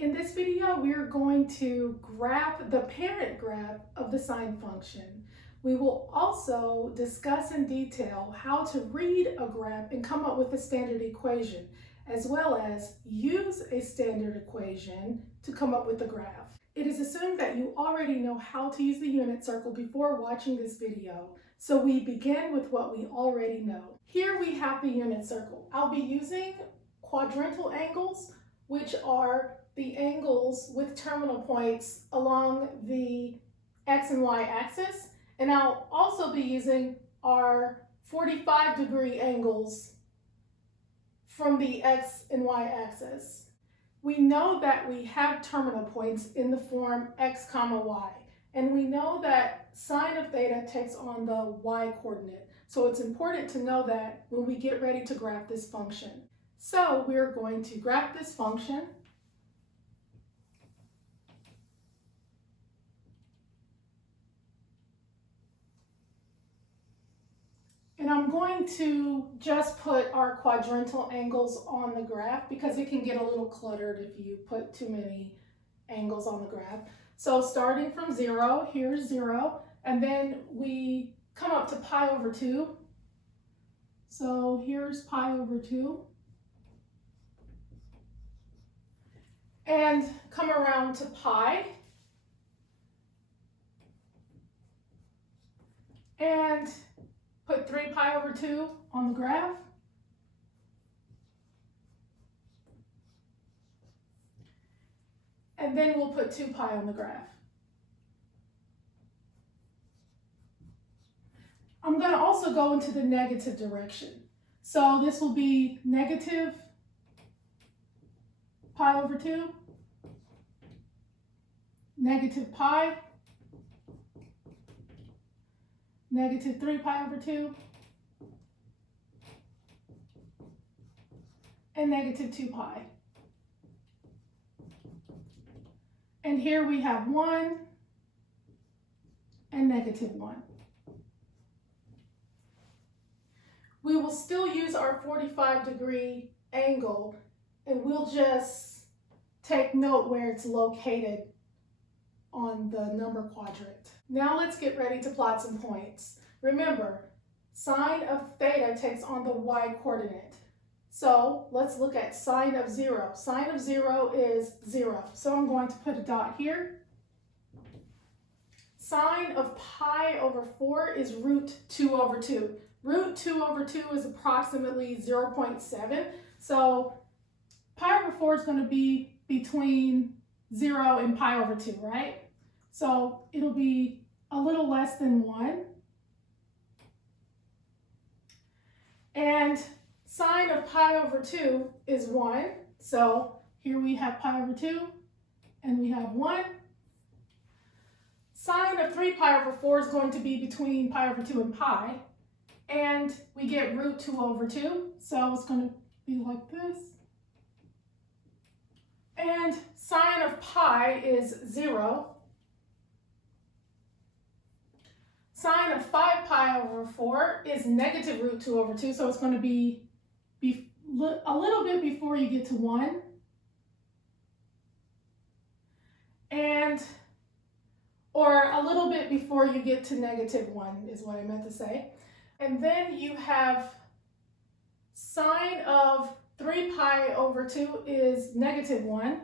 In this video, we are going to graph the parent graph of the sine function. We will also discuss in detail how to read a graph and come up with a standard equation, as well as use a standard equation to come up with the graph. It is assumed that you already know how to use the unit circle before watching this video, so we begin with what we already know. Here we have the unit circle. I'll be using quadrantal angles, which are the angles with terminal points along the x and y axis, and I'll also be using our 45-degree angles from the x and y axis. We know that we have terminal points in the form x comma y, and we know that sine of theta takes on the y coordinate, so it's important to know that when we get ready to graph this function. So we're going to graph this function. And I'm going to just put our quadrantal angles on the graph because it can get a little cluttered if you put too many angles on the graph. So starting from 0, here's 0, and then we come up to pi over 2. So here's pi over 2. And come around to pi. And put 3 pi over 2 on the graph. And then we'll put 2 pi on the graph. I'm going to also go into the negative direction. So this will be negative pi over 2, negative pi, negative 3 pi over 2, and negative 2 pi. And here we have 1 and negative 1. We will still use our 45-degree angle, and we'll just take note where it's located on the number quadrant. Now let's get ready to plot some points. Remember, sine of theta takes on the y coordinate. So let's look at sine of 0. Sine of 0 is 0. So I'm going to put a dot here. Sine of pi over 4 is root 2 over 2. Root 2 over 2 is approximately 0.7. So pi over 4 is going to be between 0 and pi over 2, right? So it'll be a little less than 1. And sine of pi over 2 is 1. So here we have pi over 2, and we have 1. Sine of 3 pi over 4 is going to be between pi over 2 and pi. And we get root 2 over 2. So it's going to be like this. And sine of pi is 0. Sine of 5 pi over 4 is negative root 2 over 2, so it's going to be a little bit before you get to 1. Or a little bit before you get to negative 1 is what I meant to say. And then you have sine of 3 pi over 2 is negative 1.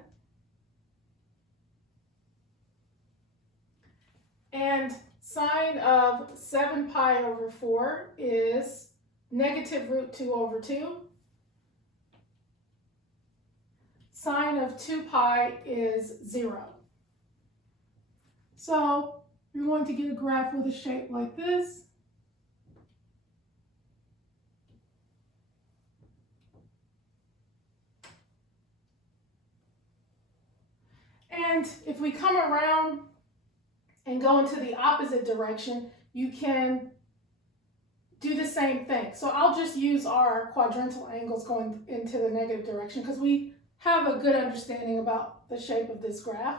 And sine of 7 pi over 4 is negative root 2 over 2. Sine of 2 pi is 0. So you're going to get a graph with a shape like this. And if we come around and go into the opposite direction, you can do the same thing. So I'll just use our quadrantal angles going into the negative direction because we have a good understanding about the shape of this graph.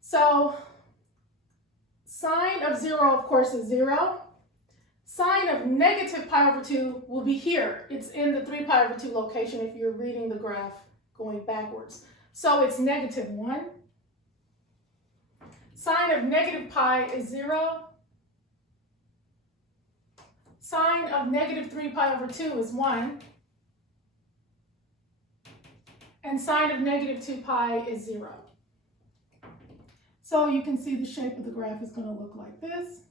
So sine of 0, of course, is 0. Sine of negative pi over 2 will be here. It's in the 3 pi over 2 location if you're reading the graph going backwards. So it's -1. Sine of negative pi is 0. Sine of -3 pi over 2 is 1. And sine of -2 pi is 0. So you can see the shape of the graph is going to look like this.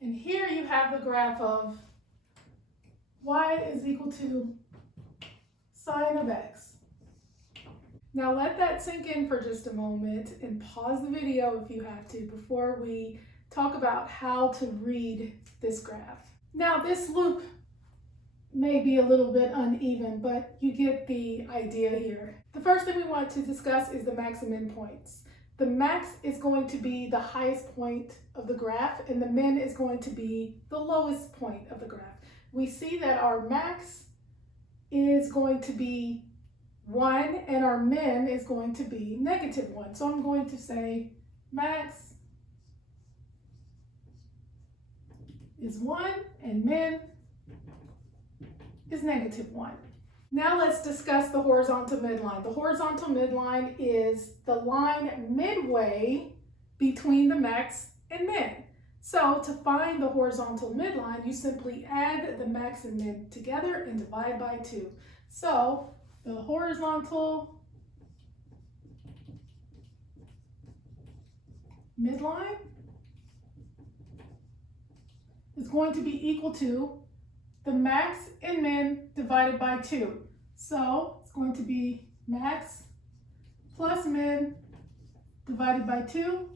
And here you have the graph of y is equal to sine of x. Now let that sink in for just a moment and pause the video if you have to before we talk about how to read this graph. Now this loop may be a little bit uneven, but you get the idea here. The first thing we want to discuss is the max and min points. The max is going to be the highest point of the graph, and the min is going to be the lowest point of the graph. We see that our max is going to be 1, and our min is going to be -1. So I'm going to say max is 1, and min is -1. Now let's discuss the horizontal midline. The horizontal midline is the line midway between the max and min. So to find the horizontal midline, you simply add the max and min together and divide by 2. So the horizontal midline is going to be equal to the max and min divided by 2. So it's going to be max plus min divided by 2,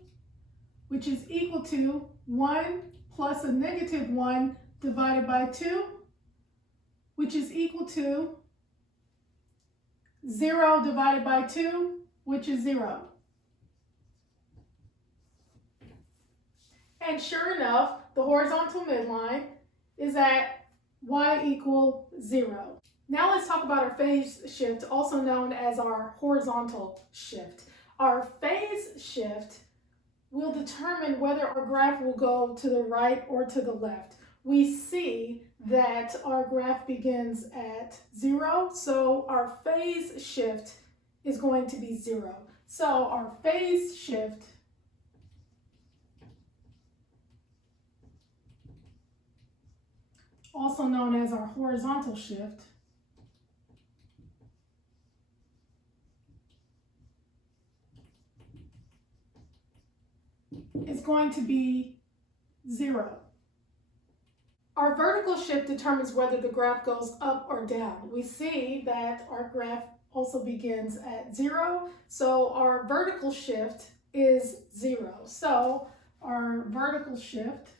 which is equal to 1 plus a -1 divided by 2, which is equal to 0 divided by 2, which is 0. And sure enough, the horizontal midline is at y equal 0. Now let's talk about our phase shift, also known as our horizontal shift. Our phase shift will determine whether our graph will go to the right or to the left. We see that our graph begins at 0, so our phase shift is going to be 0. So our phase shift also known as our horizontal shift, is going to be 0. Our vertical shift determines whether the graph goes up or down. We see that our graph also begins at 0, so our vertical shift is 0. So our vertical shift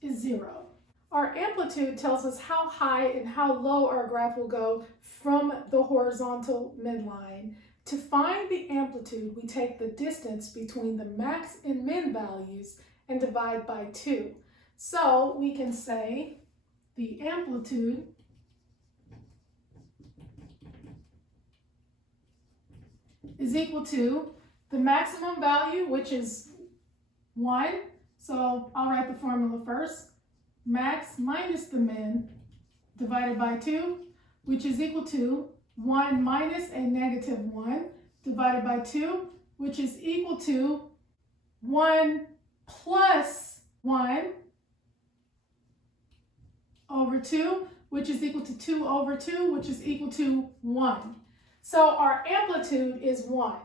is 0. Our amplitude tells us how high and how low our graph will go from the horizontal midline. To find the amplitude, we take the distance between the max and min values and divide by 2. So we can say the amplitude is equal to the maximum value, which is 1. So I'll write the formula first. Max minus the min divided by 2, which is equal to 1 minus a -1 divided by 2, which is equal to 1 plus 1 over 2, which is equal to 2 over 2, which is equal to 1. So our amplitude is 1.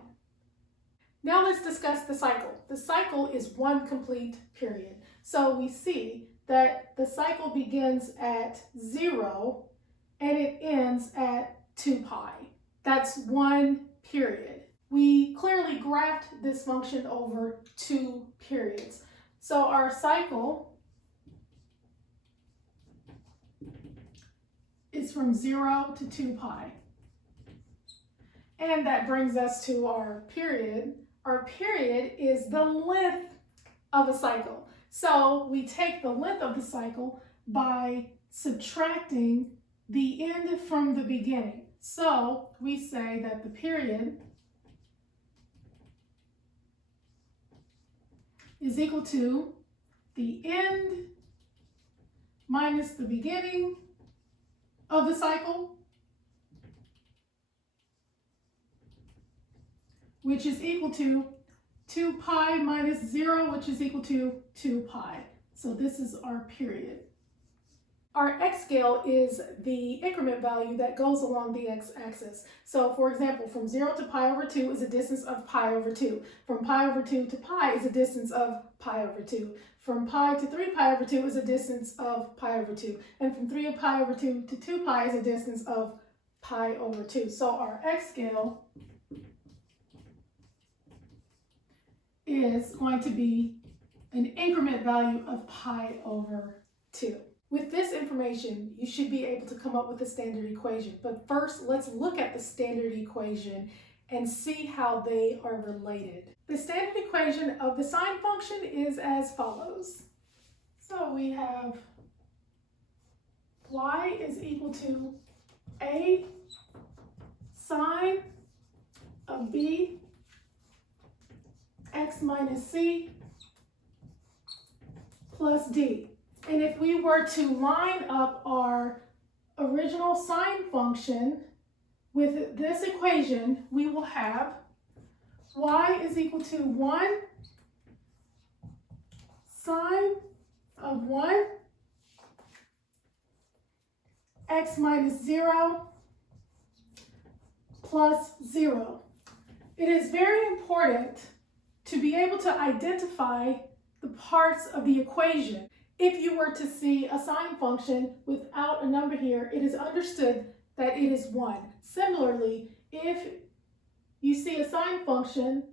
Now let's discuss the cycle. The cycle is one complete period. So we see that the cycle begins at 0 and it ends at 2 pi. That's one period. We clearly graphed this function over 2 periods. So our cycle is from 0 to 2 pi. And that brings us to our period. Our period is the length of a cycle. So we take the length of the cycle by subtracting the end from the beginning. So we say that the period is equal to the end minus the beginning of the cycle, which is equal to 2 pi minus 0, which is equal to 2 pi. So this is our period. Our x-scale is the increment value that goes along the x-axis. So for example, from 0 to pi over 2 is a distance of pi over 2. From pi over 2 to pi is a distance of pi over 2. From pi to 3 pi over 2 is a distance of pi over 2. And from 3 pi over 2 to 2 pi is a distance of pi over 2. So our x-scale is going to be an increment value of pi over 2. With this information, you should be able to come up with a standard equation. But first, let's look at the standard equation and see how they are related. The standard equation of the sine function is as follows. So we have y is equal to a sine of b x minus c plus d. And if we were to line up our original sine function with this equation, we will have y is equal to 1 sine of 1 x minus 0 plus 0. It is very important to be able to identify the parts of the equation. If you were to see a sine function without a number here, it is understood that it is 1. Similarly, if you see a sine function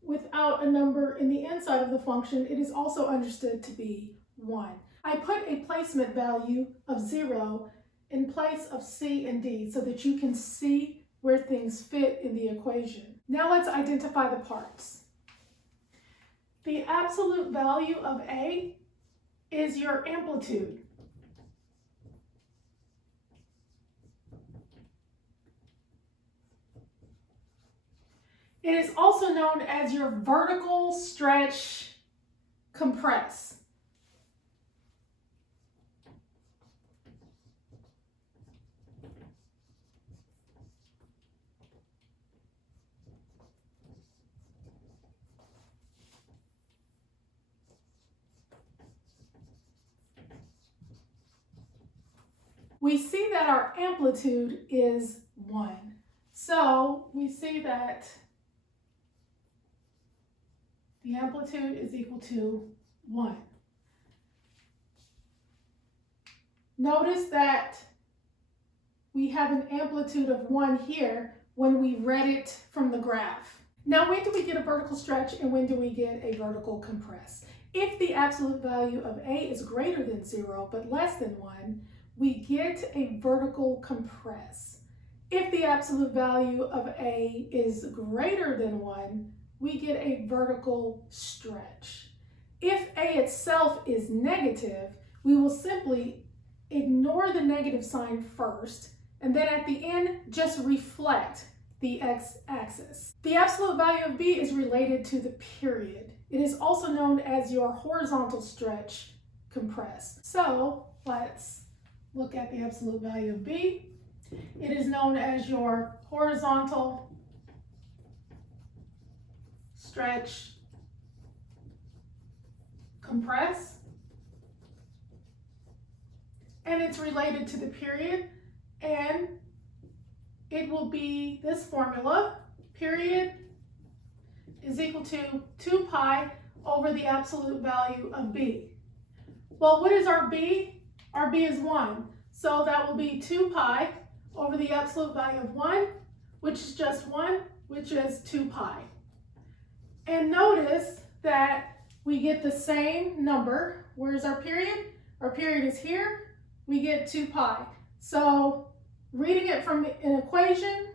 without a number in the inside of the function, it is also understood to be 1. I put a placement value of 0 in place of c and d so that you can see where things fit in the equation. Now let's identify the parts. The absolute value of a is your amplitude. It is also known as your vertical stretch compress. We see that our amplitude is 1. So we see that the amplitude is equal to 1. Notice that we have an amplitude of 1 here when we read it from the graph. Now, when do we get a vertical stretch and when do we get a vertical compress? If the absolute value of a is greater than 0 but less than 1, we get a vertical compress. If the absolute value of a is greater than 1, we get a vertical stretch. If a itself is negative, we will simply ignore the negative sign first, and then at the end, just reflect the x-axis. The absolute value of b is related to the period. It is also known as your horizontal stretch compress. So let's look at the absolute value of b. It is known as your horizontal stretch compress. And it's related to the period. And it will be this formula. Period is equal to 2 pi over the absolute value of b. Well, what is our b? Our b is 1. So that will be 2 pi over the absolute value of 1, which is just 1, which is 2 pi. And notice that we get the same number. Where's our period? Our period is here. We get 2 pi. So reading it from an equation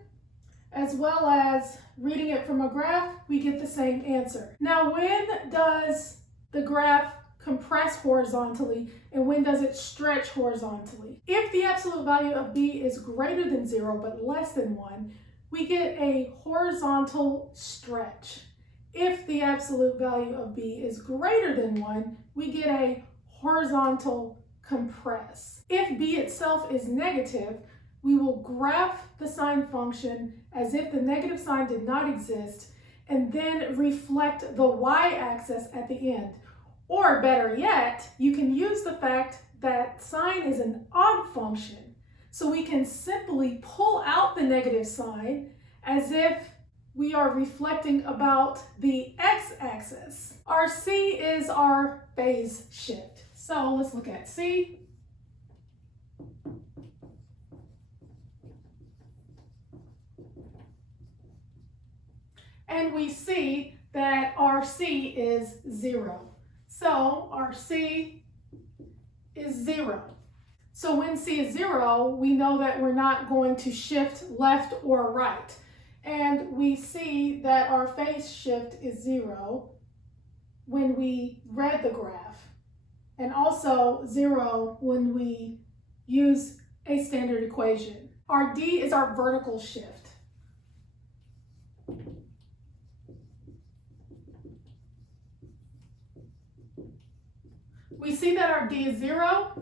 as well as reading it from a graph, we get the same answer. Now, when does the graph compress horizontally and when does it stretch horizontally? If the absolute value of b is greater than 0 but less than 1, we get a horizontal stretch. If the absolute value of b is greater than 1, we get a horizontal compress. If b itself is negative, we will graph the sine function as if the negative sign did not exist and then reflect the y-axis at the end. Or better yet, you can use the fact that sine is an odd function, so we can simply pull out the negative sign as if we are reflecting about the x-axis. Our C is our phase shift. So let's look at C. And we see that our C is 0. So our C is 0. So when C is 0, we know that we're not going to shift left or right. And we see that our phase shift is 0 when we read the graph, and also 0 when we use a standard equation. Our D is our vertical shift. We see that our D is 0.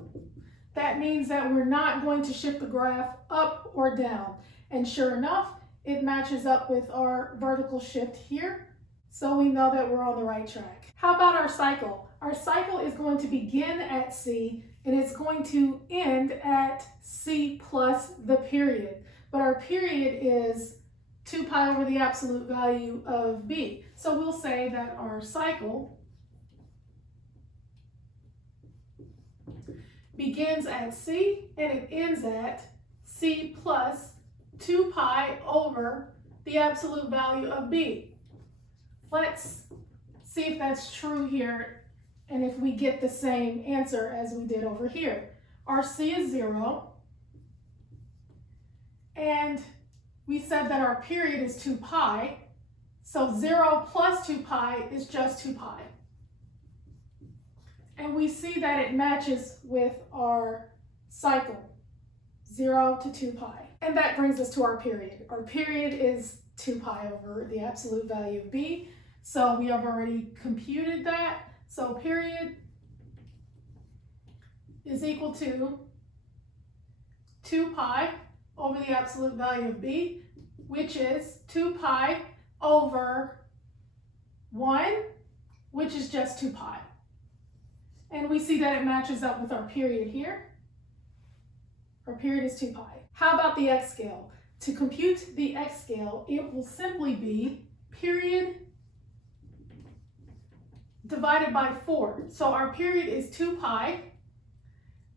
That means that we're not going to shift the graph up or down. And sure enough, it matches up with our vertical shift here. So we know that we're on the right track. How about our cycle? Our cycle is going to begin at C and it's going to end at C plus the period. But our period is 2 pi over the absolute value of B. So we'll say that our cycle begins at C and it ends at C plus 2 pi over the absolute value of B. Let's see if that's true here and if we get the same answer as we did over here. Our C is 0 and we said that our period is 2 pi, so 0 plus 2 pi is just 2 pi. And we see that it matches with our cycle, 0 to 2 pi. And that brings us to our period. Our period is 2 pi over the absolute value of B. So we have already computed that. So period is equal to 2 pi over the absolute value of B, which is 2 pi over 1, which is just 2 pi. And we see that it matches up with our period here. Our period is 2 pi. How about the x scale? To compute the x scale, it will simply be period divided by 4. So our period is 2 pi,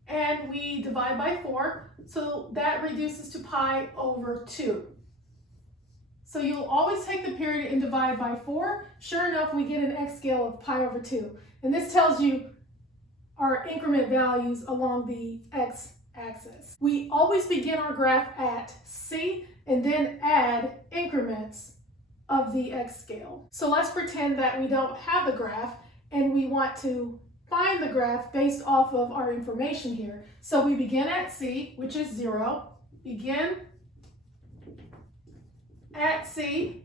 and we divide by 4, so that reduces to pi over 2. So you'll always take the period and divide by 4. Sure enough, we get an x scale of pi over 2. And this tells you our increment values along the x-axis. We always begin our graph at C and then add increments of the x scale. So let's pretend that we don't have the graph and we want to find the graph based off of our information here. So we begin at C, which is 0. Begin at C,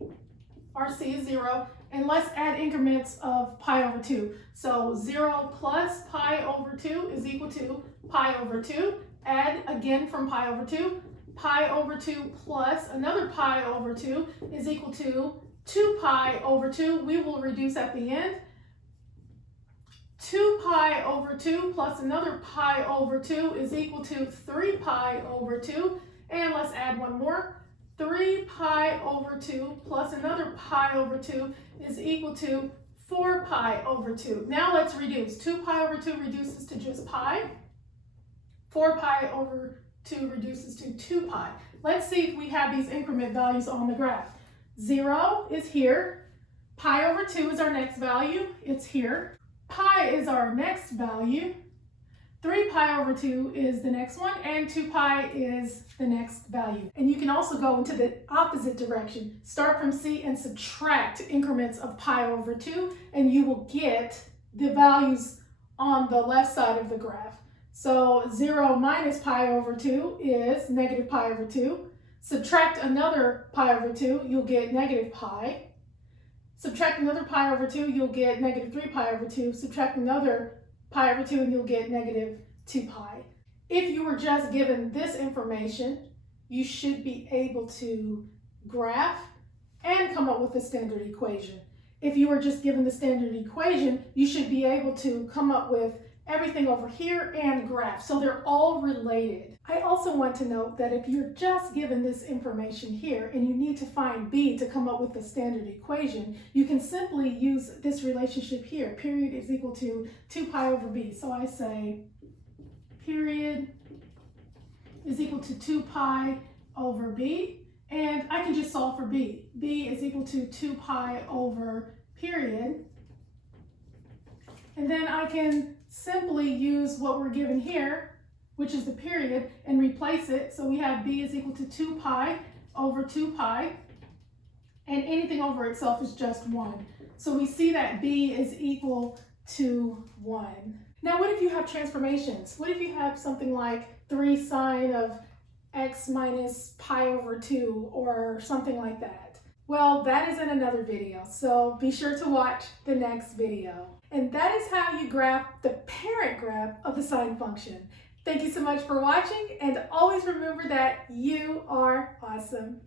our C is 0. And let's add increments of pi over 2. So 0 plus pi over 2 is equal to pi over 2. Add again from pi over 2. Pi over 2 plus another pi over 2 is equal to 2 pi over 2. We will reduce at the end. 2 pi over 2 plus another pi over 2 is equal to 3 pi over 2. And let's add one more. 3 pi over 2 plus another pi over 2 is equal to 4 pi over 2. Now let's reduce. 2 pi over 2 reduces to just pi. 4 pi over 2 reduces to 2 pi. Let's see if we have these increment values on the graph. 0 is here. Pi over 2 is our next value. It's here. Pi is our next value. 3 pi over 2 is the next one, and 2 pi is the next value. And you can also go into the opposite direction. Start from C and subtract increments of pi over 2, and you will get the values on the left side of the graph. So 0 minus pi over 2 is negative pi over 2. Subtract another pi over 2, you'll get negative pi. Subtract another pi over 2, you'll get negative 3 pi over 2. Subtract another pi over 2 and you'll get negative 2 pi. If you were just given this information, you should be able to graph and come up with a standard equation. If you were just given the standard equation, you should be able to come up with everything over here and graph. So they're all related. I also want to note that if you're just given this information here and you need to find b to come up with the standard equation, you can simply use this relationship here. Period is equal to 2 pi over b. So I say period is equal to 2 pi over b, and I can just solve for b. b is equal to 2 pi over period, and then I can simply use what we're given here, which is the period, and replace it. So we have b is equal to 2 pi over 2 pi, and anything over itself is just 1. So we see that b is equal to 1. Now what if you have transformations? What if you have something like 3 sine of x minus pi over 2 or something like that? Well, that is in another video, so be sure to watch the next video. And that is how you graph the parent graph of the sine function. Thank you so much for watching, and always remember that you are awesome.